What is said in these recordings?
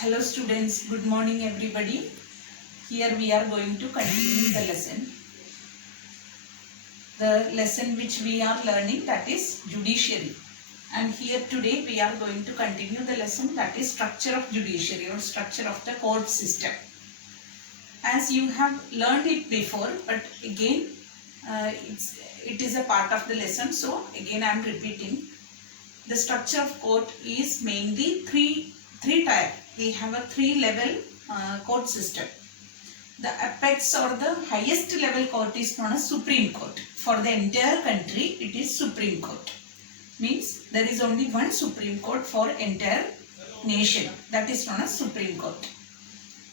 Hello students, good morning everybody. Here we are going to continue the lesson. The lesson which we are learning, that is judiciary. And here today we are going to continue the lesson, that is structure of judiciary or structure of the court system. As you have learned it before, but again it is a part of the lesson, so again I am repeating. The structure of court is mainly three type. We have a three-level court system. The apex or the highest level court is known as Supreme Court. For the entire country, it is Supreme Court. Means there is only one Supreme Court for entire nation. That is known as Supreme Court.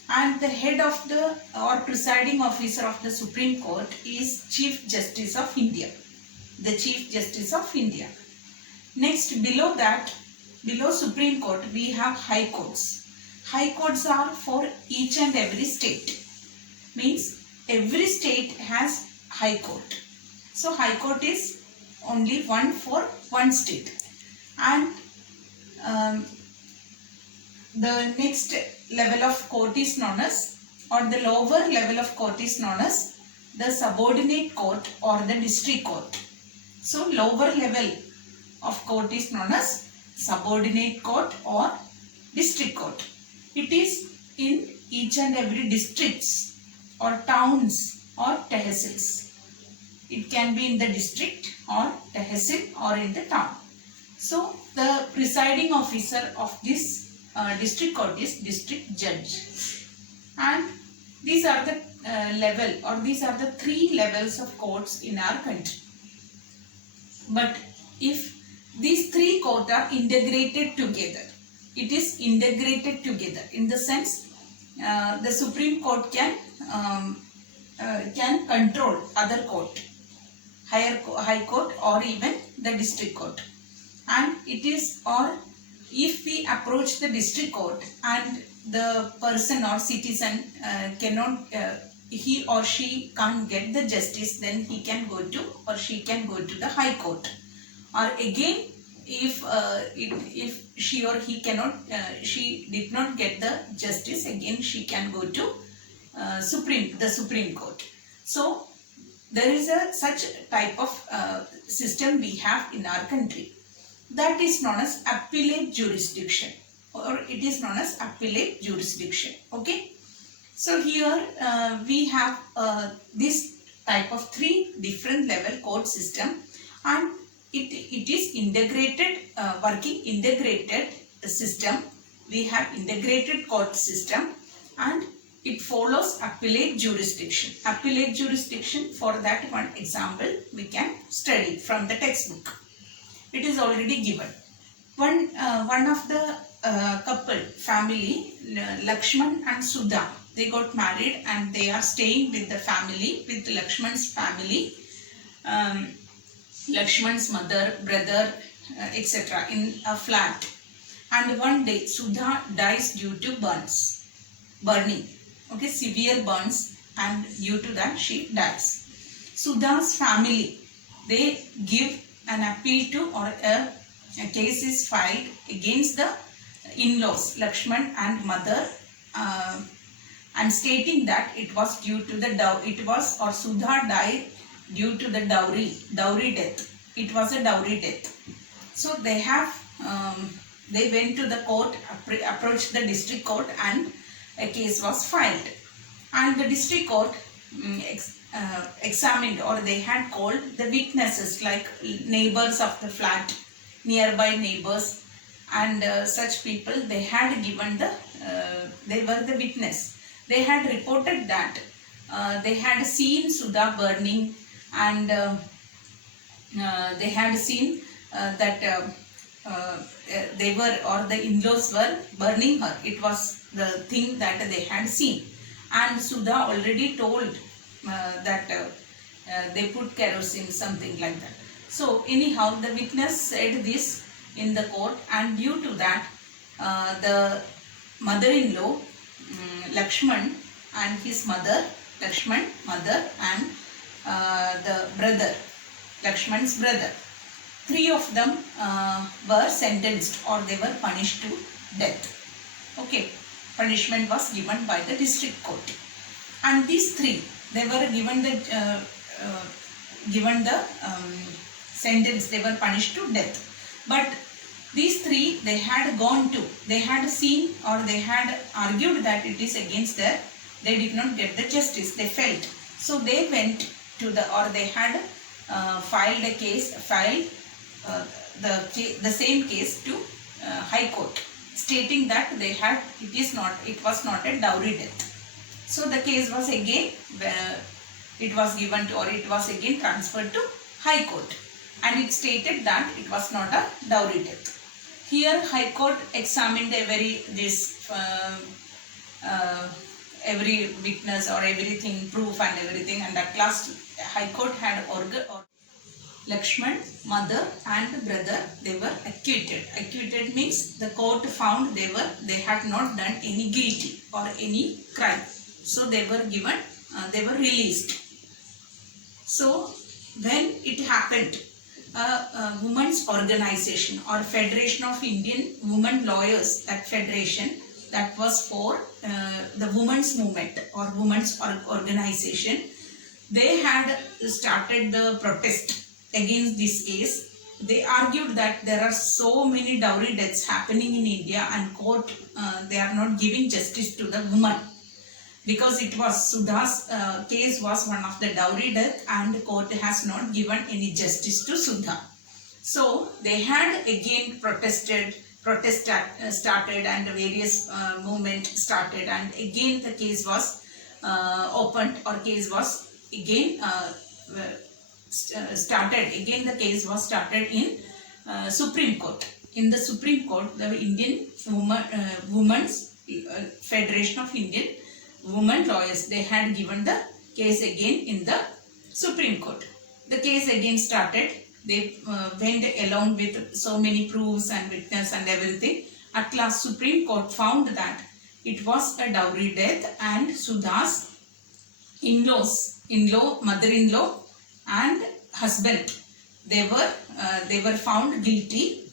And the head of the or presiding officer of the Supreme Court is Chief Justice of India. The Chief Justice of India. Next, below that, below Supreme Court, we have High Courts. High Courts are for each and every state. Means every state has High Court. So High Court is only one for one state. And the next level of court is known as, or the lower level of court is known as the subordinate court or the district court. So lower level of court is known as subordinate court or district court. It is in each and every districts or towns or tehsils. It can be in the district or tehsil or in the town. So the presiding officer of this district court is district judge. And these are the level or these are the three levels of courts in our country. But if these three courts are integrated together, it is integrated together in the sense the Supreme Court can control other court, High Court or even the district court. And it is, or if we approach the district court and the person or citizen cannot, he or she can't get the justice, then he can go to or she can go to the High Court. Or again, if she or he cannot, she did not get the justice, again she can go to the Supreme Court. So there is a such type of system we have in our country. That is known as appellate jurisdiction, or it is known as appellate jurisdiction. Okay. So here we have this type of three different level court system, and it is integrated, working integrated system. We have integrated court system and it follows appellate jurisdiction. Appellate jurisdiction, for that one example we can study from the textbook. It is already given. One of the couple, family, Lakshman and Sudha, they got married and they are staying with the family, with Lakshman's family. Lakshman's mother, brother, etc. in a flat. And one day Sudha dies due to burning. Okay, severe burns, and due to that she dies. Sudha's family, they give an appeal to, or a case is filed against the in-laws, Lakshman and mother, and stating that it was due to the or Sudha died due to the dowry death. It was a dowry death. So they have, they went to the court, approached the district court, and a case was filed. And the district court examined, or they had called the witnesses like neighbors of the flat, nearby neighbors, and such people. They had given the, they were the witness. They had reported that they had seen Sudha burning, and they had seen that they were, or the in-laws were burning her. It was the thing that they had seen. And Sudha already told that they put kerosene, something like that. So anyhow, the witness said this in the court, and due to that the mother-in-law, Lakshman and his mother, Lakshman, mother, and the brother, Lakshman's brother, three of them were sentenced, or they were punished to death. Okay. punishment was given by the district court. And these three, they were given the sentence, they were punished to death. But these three, they had seen, or they had argued that it is against their, they did not get the justice, they felt. So they went to they had filed the same case to High Court, stating that it was not a dowry death. So the case was again, it was again transferred to High Court, and it stated that it was not a dowry death. Here High Court examined every witness or everything, proof and everything, and at last High Court had Lakshman, mother and brother, they were acquitted. Acquitted means the court found they had not done any guilty or any crime. So they were released. So when it happened, a women's organization or Federation of Indian Women Lawyers, that federation, that was for the women's movement or women's organization, they had started the protest against this case. They argued that there are so many dowry deaths happening in India, and court, they are not giving justice to the woman, because it was Sudha's case was one of the dowry death, and the court has not given any justice to Sudha. So they had again started, and various movement started, and again the case was opened, or case was again started. Again the case was started in Supreme Court. In the Supreme Court, the Indian Women's Federation of Indian Women Lawyers, they had given the case again in the Supreme Court. The case again started. They went along with so many proofs and witness and everything. At last Supreme Court found that it was a dowry death, and Sudha's mother-in-law and husband, they were found guilty,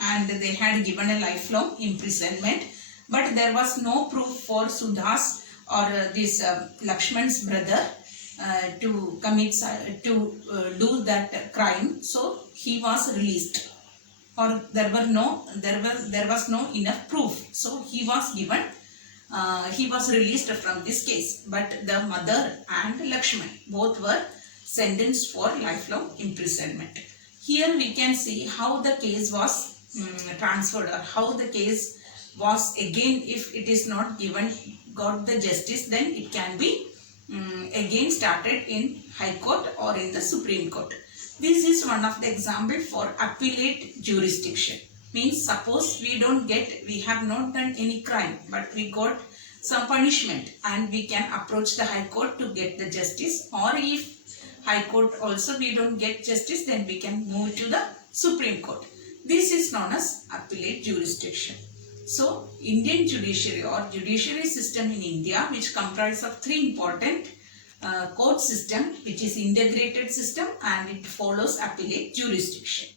and they had given a lifelong imprisonment. But there was no proof for Sudha's or this Lakshman's brother to do that crime. So he was released, or there was no enough proof. So he was released from this case. But the mother and Lakshman, both were sentenced for lifelong imprisonment. Here we can see how the case was transferred, or how the case was again, if it is not got the justice, then it can be again started in High Court or in the Supreme Court. This is one of the example for appellate jurisdiction. Means suppose we have not done any crime, but we got some punishment, and we can approach the High Court to get the justice. Or if High Court also we don't get justice, then we can move to the Supreme Court. This is known as appellate jurisdiction. So Indian judiciary or judiciary system in India, which comprises of three important court system, which is integrated system, and it follows appellate jurisdiction.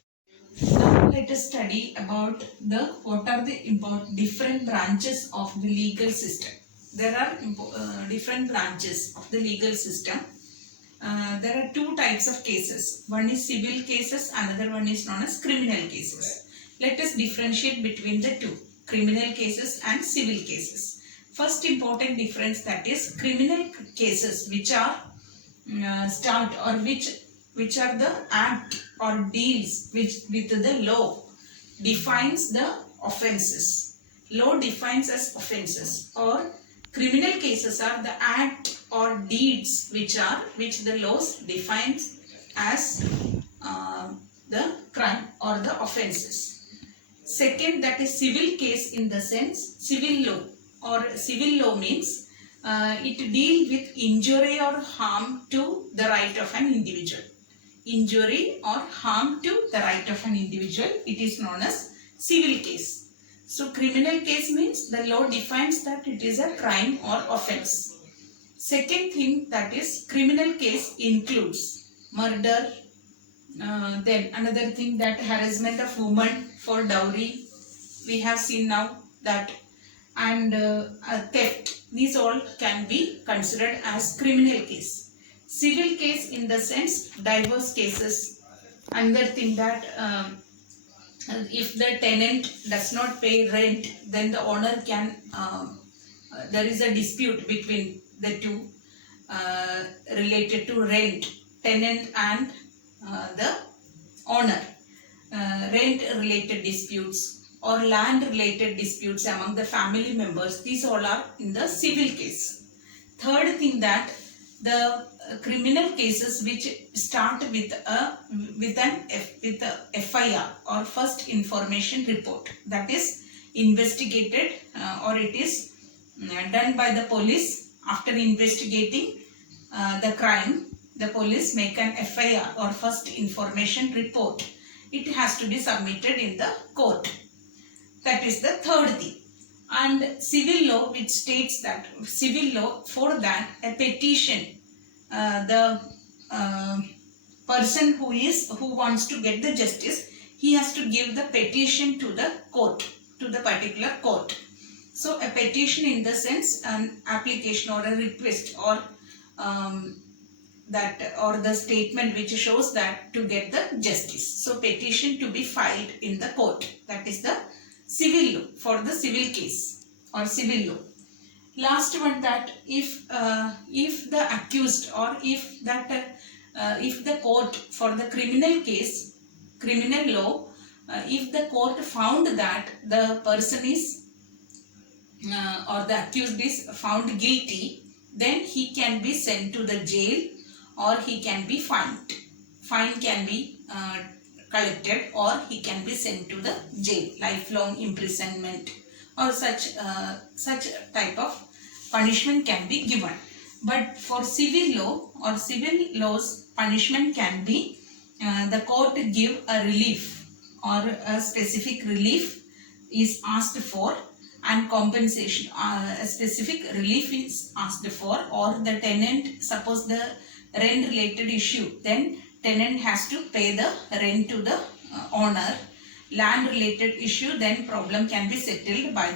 Now let us study about what are the different branches of the legal system. There are different branches of the legal system. There are two types of cases. One is civil cases, another one is known as criminal cases. Let us differentiate between the two, criminal cases and civil cases. First important difference, that is criminal cases, which are which are the act or deals with the law, defines the offences. Law defines as offences. Or criminal cases are the act or deeds which the laws defines as the crime or the offences. Second, that is civil case, in the sense civil law, or civil law means it deals with injury or harm to the right of an individual. Injury or harm to the right of an individual, it is known as civil case. So criminal case means the law defines that it is a crime or offense. Second thing, that is criminal case includes murder. Then another thing, that harassment of women for dowry. We have seen now that and theft. These all can be considered as criminal case. Civil case in the sense diverse cases. Another thing that if the tenant does not pay rent, then the owner can there is a dispute between the two related to rent, tenant and the owner. Rent related disputes or land related disputes among the family members, these all are in the civil case. Third thing, that the criminal cases which start with a FIR or first information report, that is investigated or it is done by the police. After investigating the crime, the police make an FIR or first information report. It has to be submitted in the court. That is the third thing. And civil law, which states that civil law, for that a petition, the person who wants to get the justice, he has to give the petition to the court, to the particular court. So a petition in the sense an application or a request or the statement which shows that to get the justice. So petition to be filed in the court. That is the civil law for the civil case or civil law. Last one, that if the accused or if the court for the criminal case, criminal law, if the court found that the person is or the accused is found guilty, then he can be sent to the jail or he can be fined. Fine can be collected or he can be sent to the jail, lifelong imprisonment or such type of punishment can be given. But for civil law or civil laws, punishment can be the court give a relief or a specific relief is asked for, and compensation, a specific relief is asked for, or the tenant, suppose the rent related issue, then tenant has to pay the rent to the owner. Land related issue, then problem can be settled by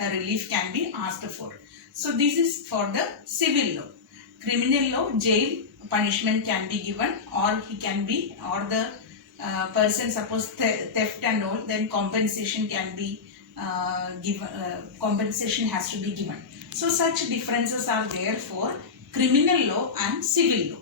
a relief can be asked for. So this is for the civil law. Criminal law, jail, punishment can be given, or he can be, or the person suppose theft and all, then compensation can be given, compensation has to be given. So such differences are there for criminal law and civil law.